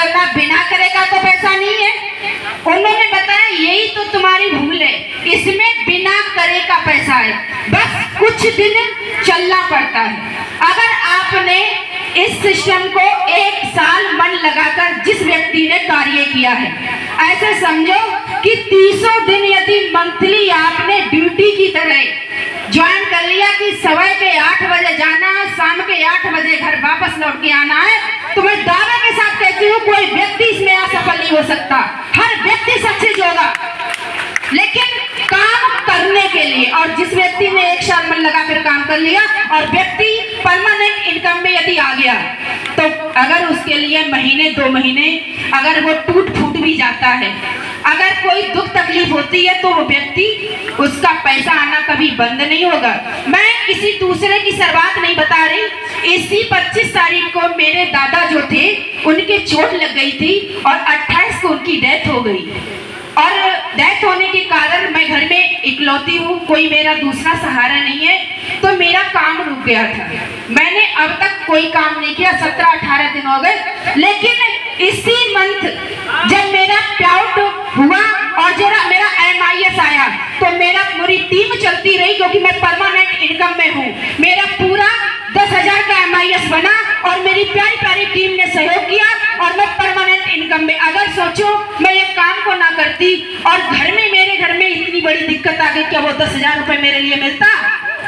करना बिना करे का तो पैसा नहीं है। उन्होंने बताया यही तो तुम्हारी भूल है, इसमें बिना करे का पैसा है, बस कुछ दिन चलना पड़ता है। अगर आपने इस सिस्टम को 1 साल मन लगाकर जिस व्यक्ति ने कार्य किया है, ऐसे समझो कि 300 दिन यदि मंथली आपने ड्यूटी की तरह ज्वाइन कर लिया कि सुबह के 8 बजे जाना है, शाम के 8 बजे घर वापस लौट के आना है, तो मैं दावे के साथ कहती हूँ कोई व्यक्ति इसमें असफल नहीं हो सकता। हर व्यक्ति सक्सेस होगा, लेकिन काम करने के लिए। और जिस व्यक्ति ने 1 साल मन लगाकर काम कर लिया और व्यक्ति परमानेंट इनकम में यदि आ गया, तो अगर उसके लिए महीने 2 महीने अगर वो टूट फूट भी जाता है, अगर कोई दुख तकलीफ होती है, तो वो व्यक्ति उसका पैसा आना कभी बंद नहीं होगा। मैं किसी दूसरे की शुरुआत नहीं बता रही। इसी 25 तारीख को मेरे दादा जो थे उनके चोट लग गई थी और 28 को उनकी डेथ हो गई। और डेथ होने के कारण मैं घर में इकलौती हूँ, कोई मेरा दूसरा सहारा नहीं है, तो मेरा काम रुक गया था। मैंने अब तक कोई काम नहीं किया, 17-18 दिन हो गए। लेकिन इसी मंथ जब मेरा प्याउट हुआ और जरा मेरा MIS आया, तो मेरा पूरी टीम चलती रही, क्योंकि मैं परमानेंट इनकम में हूँ। मेरा पूरा 10,000 का MIS बना और मेरी प्यारी प्यारी टीम ने सहयोग किया और मैं परमानेंट इनकम में। अगर सोचो मैं ये काम को ना करती और घर में मेरे घर में इतनी बड़ी दिक्कत आ गई, क्या वो 10,000 रुपए मेरे लिए मिलता?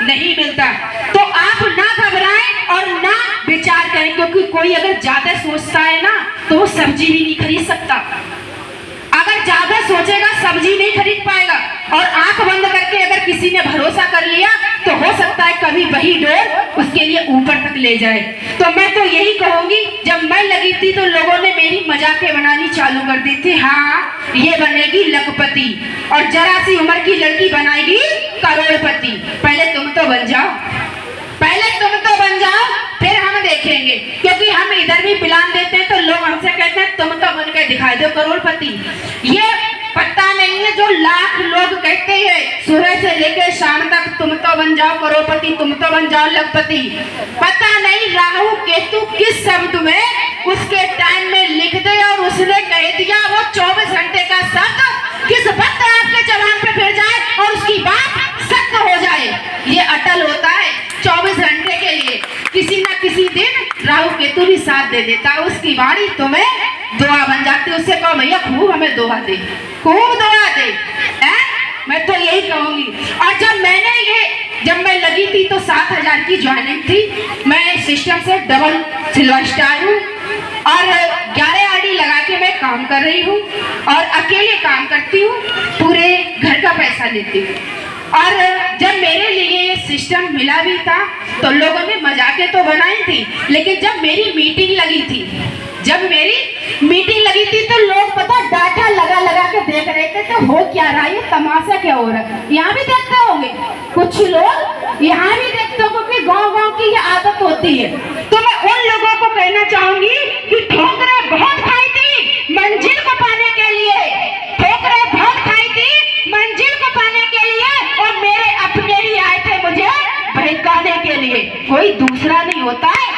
नहीं मिलता। तो आप ना घबराएं और ना विचार करें, क्योंकि कोई अगर ज्यादा सोचता है ना, तो वो सब्जी भी नहीं खरीद सकता। अगर ज्यादा सोचेगा सब्जी नहीं खरीद पाएगा। और आंख बंद करके अगर किसी ने भरोसा कर लिया, तो हो सकता है कभी वही डोर उसके लिए ऊपर तक ले जाए। तो मैं तो यही कहूंगी, जब मैं लगी थी तो लोगों ने मेरी मजाकें बनानी चालू कर दी थी। हाँ, ये बनेगी लखपति और जरा सी उम्र की लड़की बनाएगी करोड़पति। पहले तुम तो बन जाओ, पहले तुम तो बन जाओ, फिर हम देखेंगे। क्योंकि हम इधर भी प्लान देते हैं तो लोग हमसे कहते हैं तुम तो बन के दिखाई दो करोड़पति। ये पता नहीं है जो लाख लोग कहते हैं सुबह से लेकर शाम तक तुम तो बन जाओ करोड़पति, तुम तो बन जाओ लखपति। पता नहीं राहु केतु किस शब्द में उसके टाइम में लिख दे और उसने कह दिया वो 24 घंटे का शब्द किस वक्त आपके जबान पे फिर जाए और उसकी बात सत्य हो जाए। ये अटल होता है 24 घंटे के लिए। किसी न किसी दिन राहु केतु भी साथ दे देता, उसकी वाणी तुम्हें दुआ बन जाती। उससे कहो भैया खूब हमें दुआ दे, खूब दुआ दे। मैं तो यही कहूंगी। और जब मैं लगी थी तो 7,000 की ज्वाइनिंग थी। मैं सिस्टम से डबल सिल्वर स्टार हूँ और 11 आईडी लगा के मैं काम कर रही हूँ और अकेले काम करती हूँ, पूरे घर का पैसा लेती हूँ। और जब मेरे लिए ये सिस्टम मिला भी था तो लोगों ने मजाकें तो बनाई थी, लेकिन जब मेरी मीटिंग लगी थी तो लोग पता डाटा लगा के देख रहे थे, तो हो क्या रहा है, ये तमाशा क्या हो रहा है। यहाँ भी देखते होंगे कुछ लोग, यहाँ भी देखते हो, क्योंकि गांव की ये आदत होती है। तो मैं उन लोगों को कहना चाहूंगी कि ठोकरें बहुत खाई थी मंजिल को पाने के लिए, ठोकरें बहुत खाई थी मंजिल को पाने के लिए, और मेरे अपने ही आए थे मुझे बहकाने के लिए, कोई दूसरा नहीं होता है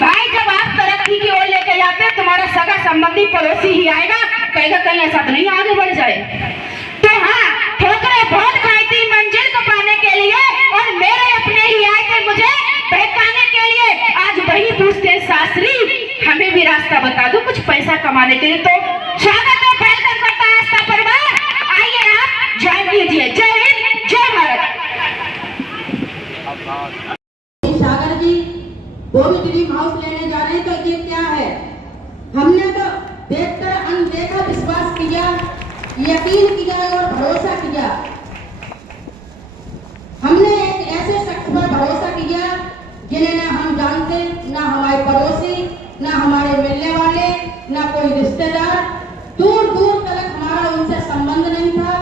भाई। जब आप तरक्की की ओर लेके जाते हैं, तुम्हारा सगा संबंधी पड़ोसी ही आएगा, कहेगा कहीं ऐसा तो नहीं आगे बढ़ जाए। तो हाँ, ठोकरें बहुत खाई थी मंजिल को पाने के लिए, और मेरे अपने ही आए थे मुझे बहकाने के लिए। आज वही पूछते हैं शास्त्री हमें भी रास्ता बता दो कुछ पैसा कमाने के लिए। तो स्वागत है वेलकम करता है आस्था परिवार, आइए आप ज्वाइन कीजिए। जय हिंद, जय भारत। सागर जी वो भी ड्रीम हाउस लेने जा रहे हैं, तो ये क्या है? हमने तो देखकर अनदेखा विश्वास किया, यकीन किया और भरोसा किया। हमने एक ऐसे शख्स पर भरोसा किया जिन्हें ना हम जानते, ना हमारे पड़ोसी, ना हमारे मिलने वाले, ना कोई रिश्तेदार, दूर दूर तक हमारा उनसे संबंध नहीं था,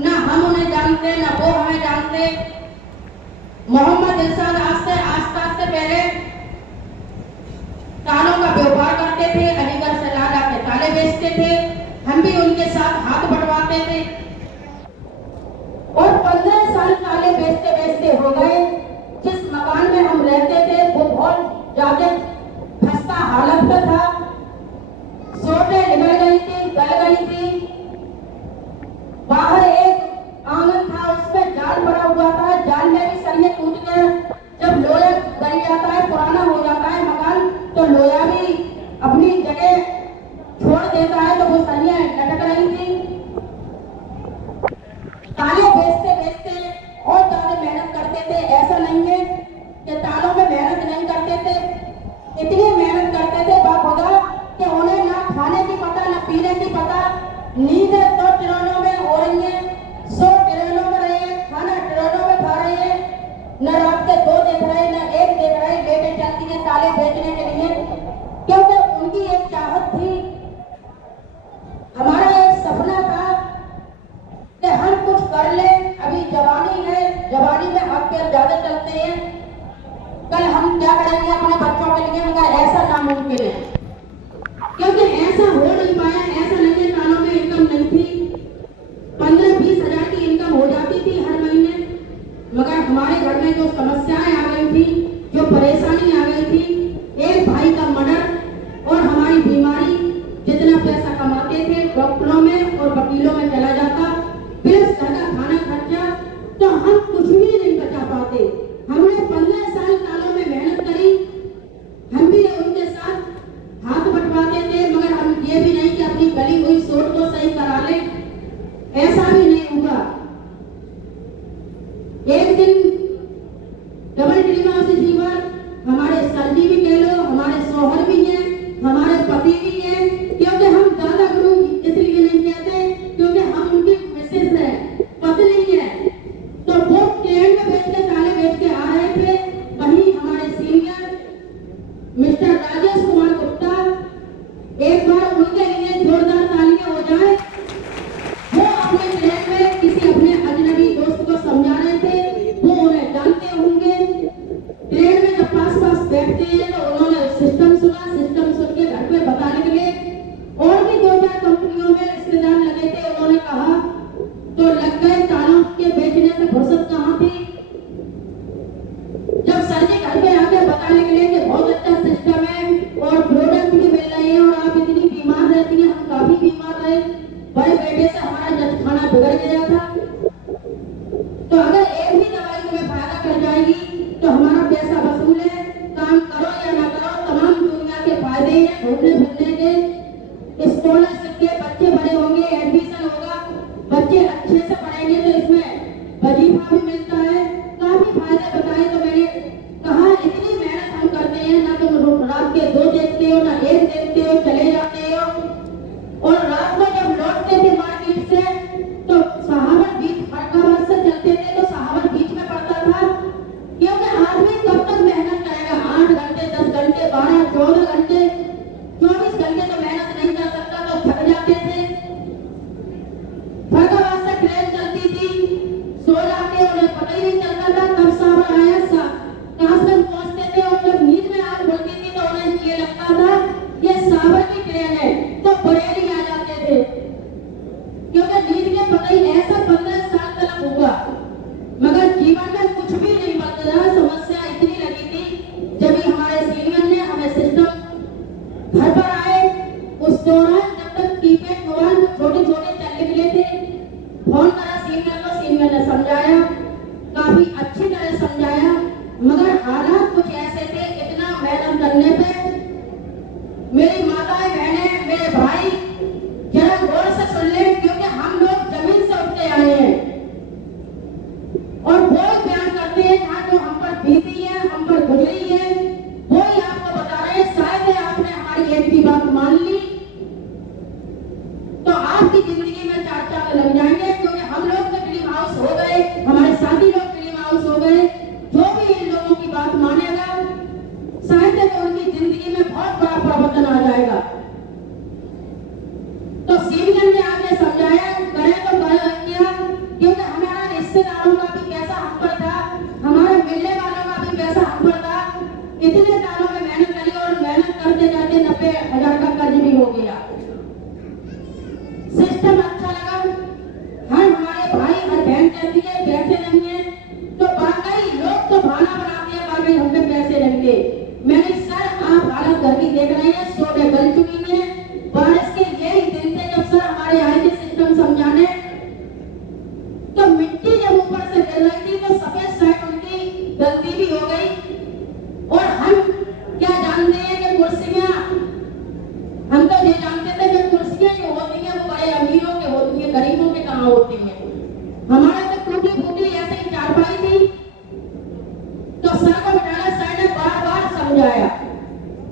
ना हम उन्हें जानते ना वो हमें जानते। मोहम्मद इरशाद आस्ते पहले तालों का व्यापार करते थे, अलीगढ़ से ला के ताले बेचते थे, हम भी उनके साथ हाथ बंटवाते थे और 15 साल ताले बेचते बेचते हो गए। जिस मकान में हम रहते थे वो बहुत ज्यादा खस्ता हालत में था, तो लोया भी अपनी जगह छोड़ देता है, तो वो सरियां लटक रही थी। ताले बेचते बेचते और ज्यादा मेहनत करते थे। ऐसा नहीं है कि तालों में मेहनत नहीं करते थे, इतनी मेहनत करते थे बाखुदा कि उन्हें ना खाने की पता ना पीने की पता। नींद तो ट्रेनों में हो रही है, सो ट्रेनों में रहे हैं, खाना ट्रेनों में खा रहे हैं, न रात के 2 देख रहे न 1 देख रहे, लेके चलती है ताले बेचने के लिए, क्योंकि उनकी एक चाहत थी, हमारा एक सपना था कि हम कुछ कर ले। अभी जवानी है, जवानी में हाथ पैर ज्यादा चलते हैं, कल हम क्या करेंगे अपने बच्चों के लिए, मगर ऐसा नामुमकिन है, क्योंकि ऐसा हो नहीं पाया। ऐसा नहीं है तालों में इनकम नहीं थी, 15-20 हजार की इनकम हो जाती थी हर महीने, मगर हमारे घर में जो समस्याएं आ गई थी, जो परेशानी आ गई थी, एक भाई का मर्डर और हमारी बीमारी, जितना पैसा कमाते थे डॉक्टरों में और वकीलों में चला जाता, प्लस घर का खाना खर्चा, तो हम कुछ भी नहीं बचा पाते। हमने 15 साल तालों में मेहनत करी, हम भी उनके साथ हाथ बंटवाते थे, मगर हम ये भी नहीं कि अपनी गली हुई सोच को सही करा ले, ऐसा भी नहीं हुआ। एक दिन डबल डिलीवरी फीवर, हमारे सर जी भी कह लो, हमारे शौहर भी हैं, हमारे पति भी हैं, क्योंकि हम ज्यादा गुरु इसलिए नहीं कहते क्योंकि हम उनकी मिसेस है, पत्नी है। तो वो ट्रेन में बैठ के ताले बेच के आ रहे थे, वहीं हमारे सीनियर मिस्टर राजेश कुमार गुप्ता, एक बार उनके लिए जोरदार तालियां हो जाए। वो अपने ट्रेन में किसी अपने अजनबी दोस्त को समझा रहे थे, वो उन्हें जानते होंगे। ट्रेन में जब पास पास बैठते हैं तो उन्होंने सिस्टम सुना, सिस्टम सुन के घर पे बताने के लिए और भी 2-4 कंपनियों में रिश्तेदार लगे थे, उन्होंने कहा तो लग गए तालों के बेचने से फुर्सत कहाँ थी। जब सर जी घर पे आके बताने के लिए कि बहुत अच्छा सिस्टम है और प्रोडक्ट भी मिल रहे हैं और आप इतनी बीमार रहती हैं, हम काफी बीमार रहे, बड़े बेटे से हमारा जब खाना बिगड़ गया था, तो अगर एक भी दवाई तुम्हें फायदा कर जाएगी तो हमारा पैसा वसूल है, काम करो या ना करो, तमाम दुनिया के फायदे हैं घूमने फिरने के, स्कॉलरशिप के, बच्चे बड़े होंगे, एडमिशन होगा, बच्चे अच्छे से पढ़ेंगे तो इसमें वजीफा भी मिलता है, काफी फायदे बताए। तो मैंने कहा इतनी मेहनत हम करते हैं, ना तुम रात के 2 देखते हो ना 1 देखते हो, चले जाते हो, और रात को जब लौटते थे मार्केट से तो सहावत बीच फरकाबाद से चलते थे, तो सहावत बीच में पड़ता था, क्योंकि आदमी कब तक मेहनत करेगा, 8 घंटे 10 घंटे 12 14 घंटे 24 घंटे तो मेहनत नहीं कर सकता, तो थक जाते थे। फरकाबाद से ट्रेन चलती थी, सो जाते, उन्हें पता ही नहीं चलता था कब सावर आया, कासगंज पहुंचते थे, और जब नींद में आंख खुलती थी तो उन्हें ये लगता था ये सावर की ट्रेन है, तो बरेली आ जाते थे, क्योंकि नींद के पता ही। ऐसा 15 साल तक हुआ, मगर जीवन में कुछ भी नहीं बदला, समस्या इतनी लगी थी। जब भी हमारे सीनियर ने हमें सिस्टम घर पर आए, उस दौरान जब तक कीपैड मोबाइल छोटे छोटे चलने के लिए थे, फोन करा सीनियर को, सीनियर ने समझाया, काफी अच्छी तरह समझाया, मगर हालात कुछ ऐसे थे, इतना मेहनत करने पे मेरी माताएं बहनें मेरे भाई जरा गौर से सुन ले, क्योंकि हम लोग जमीन से उठ के आए हैं और वो बयान करते हैं जहाँ जो हम पर बीती है, हम पर गुजरी है, वो ही आपको बता रहे हैं। शायद आपने हमारी एक भी बात मान ली तो आपकी जिंदगी में 4 चांद लग जाएंगे, क्योंकि हम लोग तो ड्रीम हाउस हो गए, हमारे साथी लोग ड्रीम हाउस हो गए। जो भी इन लोगों की बात मानेगा शायद तो उनकी जिंदगी में बहुत बड़ा परिवर्तन आ जाएगा। तो सीनियर ने आगे समझाया, करें तो किया, क्योंकि हमारा रिश्तेदारों का भी पैसा हम पर था, हमारे मिलने वालों का भी पैसा हम पर था। इतने सालों में मेहनत करी और मेहनत करते जाते 90,000 का कर्ज भी हो गया। सिस्टम अच्छा लगा, हमारे भाई हर बहन कहती है पैसे नहीं है, तो बाकी लोग तो भाना बनाते हैं, बाकी हम पे पैसे रहेंगे। मैंने सर आप हालत घर की देख रहे हैं, सोने गल चुकी है, बारिश के यही दिन थे जब सर हमारे आए थे सिस्टम समझाने, तो मिट्टी जब ऊपर से गिर रही थी तो सफेद शर्ट उनकी गलती भी हो गई। और हम क्या जानते हैं कि कुर्सियां, हम तो ये जानते थे कि कुर्सियां जो होती हैं वो बड़े अमीरों के होती हैं, गरीबों के कहाँ होती हैं। हमारे तो टूटी फूटी ऐसे ही चारपाई थी, तो सर को बिठाना, सर ने बार बार समझाया,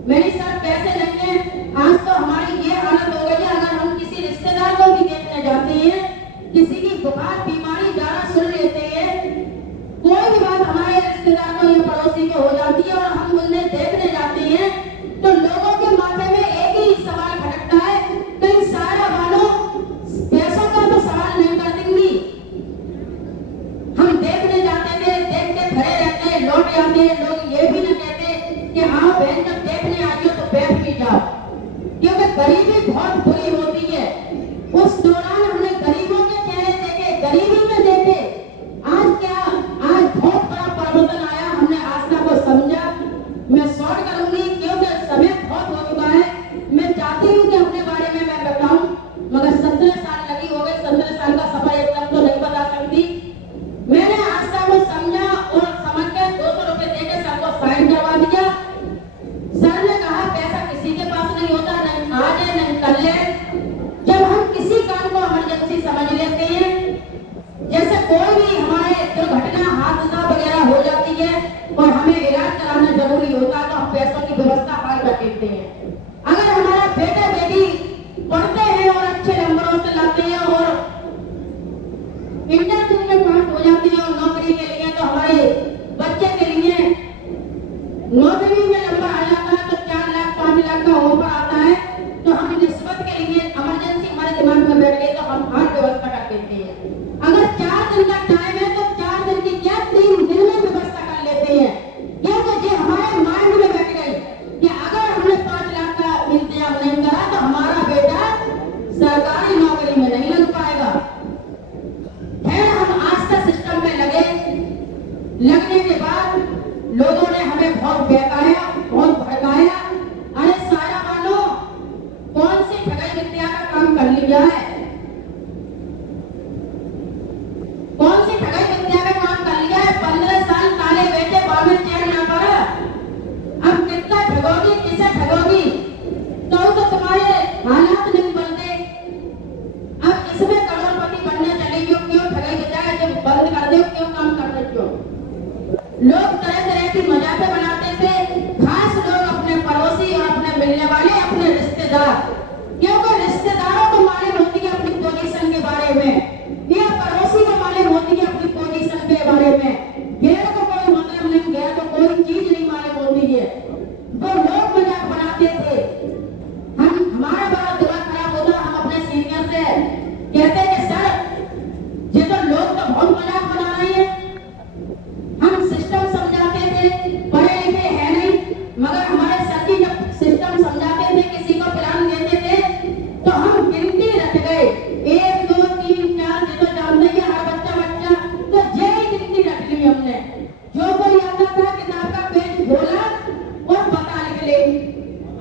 मेरी सर पैसे लेंगे। आज तो हमारी ये हालत हो गई है, अगर हम किसी रिश्तेदार को भी देखने जाते हैं, किसी की बुखार बीमारी ज़्यादा सुन लेते हैं, कोई भी बात हमारे रिश्तेदार को या पड़ोसी को हो जाती है और हम उन्हें देखने जाते हैं, तो लोगों के माथे में एक ही सवाल खटकता है, कहीं सारा वालों पैसों का तो सवाल नहीं कर देंगी। हम देखने जाते थे, देख के खड़े रहते, लौट जाते, लोग ये भी न कहते कि हाँ बहन जब देखने आई हो तो बैठ भी जाओ, क्योंकि गरीबी बहुत बुरी होती है। उस दौरान हमने गरीबों के चेहरे देखे, गरीबी में देखे। आज क्या, आज बहुत बड़ा परिवर्तन आया, हमने आस्था को समझा। मैं शॉर्ट करूंगी क्योंकि समय बहुत हो चुका है। मैं चाहती हूँ कि अपने बारे में मैं बताऊं, मगर 17 साल लगी हो गए, 17 साल का सफर एकदम तो नहीं बता सकती। मैंने आस्था को समझा और समझ के 200 रुपए देके सर को साइन करवा दिया। सर ने कहा पैसा किसी के पास नहीं होता, नहीं आज है नहीं कल है। जब हम किसी काम को इमरजेंसी समझ लेते हैं, जैसे कोई भी हमारे दुर्घटना हादसा वगैरह हो जाती है और हमें इलाज कराना जरूरी होता है, तो हम पैसों की व्यवस्था हाल कर देते हैं। अगर हमारा बेटा बेटी पढ़ते हैं और अच्छे नंबरों से लाते हैं और इंटरव्यू में पास हो जाते हैं और नौकरी के लिए, तो हमारे बच्चे के लिए नौकरी में नंबर आ जाता है तो 4 लाख 5 लाख का ऑफर आता है, तो हम रिश्वत के लिए इमरजेंसी हमारे दिमाग में बैठ गई तो हम हर व्यवस्था कर देते हैं। अगर 4 दिन का टाइम है तो 4 दिन की क्या 3 दिन में व्यवस्था कर लेते हैं, क्योंकि ये हमारे माइंड में बैठ गई कि अगर हमने 5 लाख का इंतजाम नहीं करा तो हमारा बेटा सरकारी नौकरी में नहीं लग पाएगा। फिर हम आस्था सिस्टम में लगे, लगने के बाद लोगों ने हमें बहुत बहकाया, बहुत भड़काया। अरे सारा वालों, कौन सी ठगाई विद्या का काम कर लिया है, कौन सी ठगाई विद्या का काम कर लिया है। 15 साल ताले बेचे, बाबे चैन ना पड़ा। अब कितना ठगोगी, किसे ठगोगी, तो तुम्हारे हालात नहीं बनते। अब इसमें करोड़पति बनने चलेगी, क्यों ठगाई विद्या जब बंद कर दो, क्यों काम करते, क्यों लोग तरह तरह की मजाकें बनाते थे, खास लोग अपने पड़ोसी और अपने मिलने वाले, अपने रिश्तेदार, क्योंकि रिश्तेदारों को मालूम होती है अपनी पोजीशन के बारे में, या पड़ोसी को मालूम होती है अपनी पोजीशन के बारे में। गैर को कोई मतलब नहीं, गैर को कोई चीज नहीं मालूम होती है, वो लोग मजाक बनाते थे। हमारा बड़ा दिमाग खराब होता, हम अपने सीनियर से कहते कि सर ये तो लोग तो बहुत मजाक बना रहे हैं। हम सिस्टम समझाते थे, पढ़े लिखे हैं नहीं, मगर हमारे सर जी जब सिस्टम समझाते थे, किसी को प्लान देते थे, तो हम गिनती रख गए 1 2 3 4, ये तो जानते ही हर बच्चा, तो यही गिनती रख ली हमने। जो कोई आता था किताब का पेज खोला और बता लिख ले,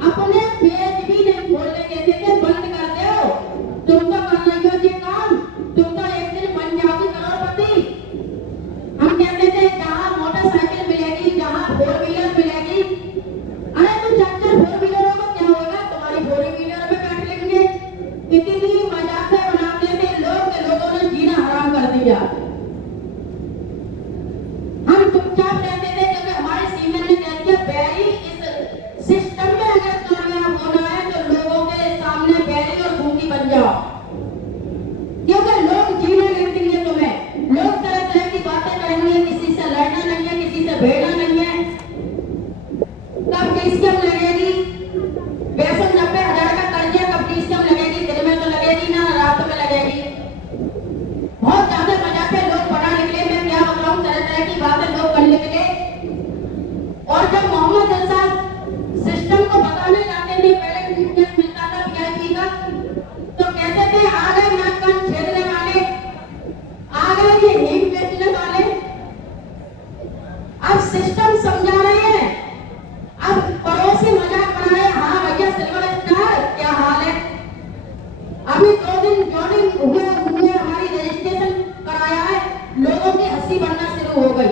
अपने पेज भी नहीं खोलने देते थे, बंद कर दो, तुम तो कर रही हो ये काम, तुम तो एक दिन बन जाओगी करोड़पति। हम कहते थे जहाँ मोटरसाइकिल मिलेगी, जहाँ 4 व्हीलर मिलेगी, अरे तुम 4 4 व्हीलरों को क्या होगा, तुम्हारी 4 व्हीलर में बैठ लेंगे। इतनी मजाकें बनाते थे लोग के लोगों ने जीना हराम कर दिया। हम चुपचाप रहते थे क्योंकि हमारे सीनियर ने कह दिया बैरी इस सिस्टम में अगर कामयाब होना है तो लोगों के सामने बैरी और भूखी बन जाओ, क्योंकि लोग जीने नहीं देंगे तुम्हें। लोग तरह तरह की बातें करेंगे, किसी से लड़ना नहीं है, किसी से भिड़ना नहीं है। कब किसम लगेगी, 90 हजार का कर्जा कब किसम लगेगी, दिन में तो लगेगी ना, रात में लगेगी। बहुत ज्यादा मजाक लोग पढ़ा निकले, मैं क्या बताऊं, तरह तरह की बातें लोग करने निकले। और जब मोहम्मद अंसार सिस्टम को बताने जाते थे, पहले टिकट मिलता था VIP का, तो कहते थे आ गए नाक कान छेदने वाले, आ गए ये हींग बेचने वाले। अब सिस्टम समझा रहे हैं, अब पड़ोसी मजाक बना रहे हैं, हाँ भैया सिल्वर स्टार क्या हाल है। अभी 2 दिन ज्वाइनिंग हुए हमारी रजिस्ट्रेशन कराया है, लोगों की हंसी बनना शुरू हो गई।